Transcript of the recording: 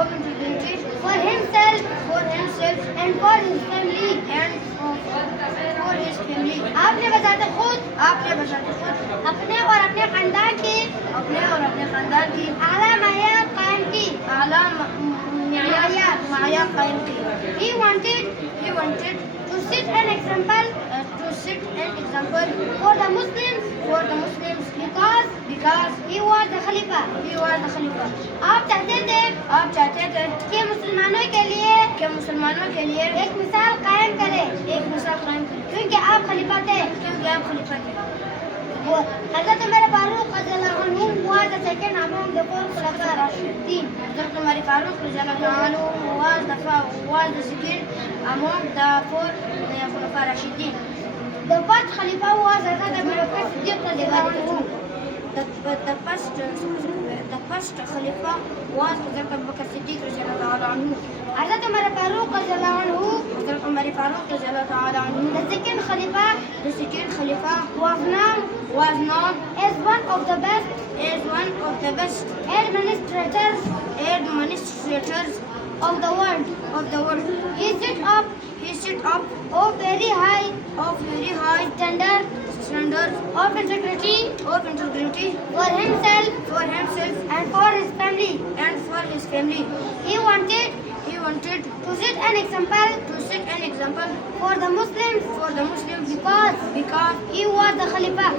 of integrity for himself and for his family for his family. आपने बजाते खुद अपने और अपने खानदान की आला मायार कायम की मायार कायम की. He wanted to set an example for the Muslims because he was the Khalifa. आप चाहते थे कि मुसलमानों के लिए एक मिसाल कायम करें क्योंकि आप खलीफा थे. हज़रत उमर फारूक रज़ियल्लाहु अन्हु was the second among the four Khulafa Rashidin. हज़रत उमर फारूक रज़ियल्लाहु अन्हु was the second among the four Khulafa Rashidin. The first Khalifa was Hazrat Abu Bakr Siddiq radiallahu anhu. The first Khalifa was Hazrat Abu Bakr Siddiq radiallahu anhu. Hazrat Umar Farooq radiallahu anhu. The second Khalifa was known as one of the best administrators of the world. He set up a very high standard of integrity for himself and for his family. He wanted to set an example for the Muslims because he was the Khalifa.